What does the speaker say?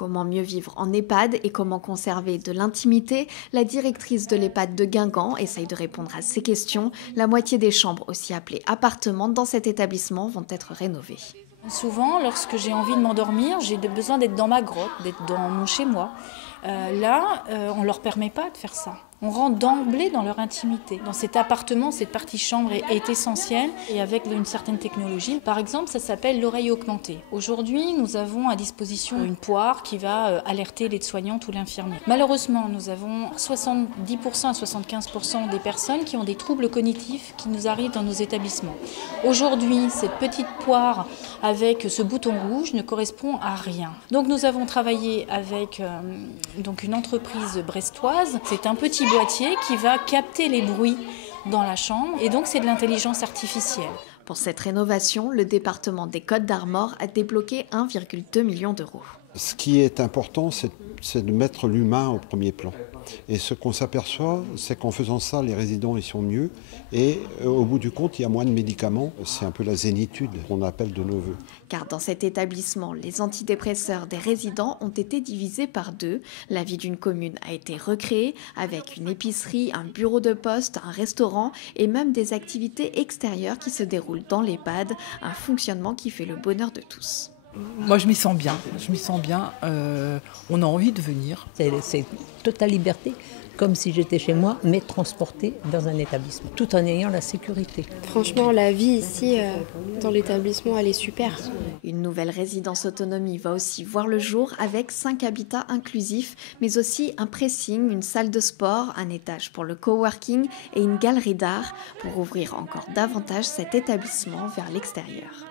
Comment mieux vivre en EHPAD et comment conserver de l'intimité? La directrice de l'EHPAD de Guingamp essaye de répondre à ces questions. La moitié des chambres, aussi appelées appartements, dans cet établissement vont être rénovées. Souvent, lorsque j'ai envie de m'endormir, j'ai besoin d'être dans ma grotte, d'être dans mon chez-moi. On ne leur permet pas de faire ça. On rentre d'emblée dans leur intimité. Dans cet appartement, cette partie chambre est essentielle et avec une certaine technologie. Par exemple, ça s'appelle l'oreille augmentée. Aujourd'hui, nous avons à disposition une poire qui va alerter l'aide-soignante ou l'infirmier. Malheureusement, nous avons 70% à 75% des personnes qui ont des troubles cognitifs qui nous arrivent dans nos établissements. Aujourd'hui, cette petite poire avec ce bouton rouge ne correspond à rien. Donc nous avons travaillé avec une entreprise brestoise. C'est un petit boîtier qui va capter les bruits dans la chambre et donc c'est de l'intelligence artificielle. Pour cette rénovation, le département des Côtes-d'Armor a débloqué 1,2 million d'euros. Ce qui est important, c'est de mettre l'humain au premier plan. Et ce qu'on s'aperçoit, c'est qu'en faisant ça, les résidents ils sont mieux. Et au bout du compte, il y a moins de médicaments. C'est un peu la zénitude qu'on appelle de nos voeux. Car dans cet établissement, les antidépresseurs des résidents ont été divisés par 2. La vie d'une commune a été recréée avec une épicerie, un bureau de poste, un restaurant et même des activités extérieures qui se déroulent dans l'EHPAD. Un fonctionnement qui fait le bonheur de tous. Moi, je m'y sens bien. On a envie de venir. C'est totale liberté, comme si j'étais chez moi, mais transportée dans un établissement, tout en ayant la sécurité. Franchement, la vie ici, dans l'établissement, elle est super. Une nouvelle résidence autonomie va aussi voir le jour avec 5 habitats inclusifs, mais aussi un pressing, une salle de sport, un étage pour le coworking et une galerie d'art pour ouvrir encore davantage cet établissement vers l'extérieur.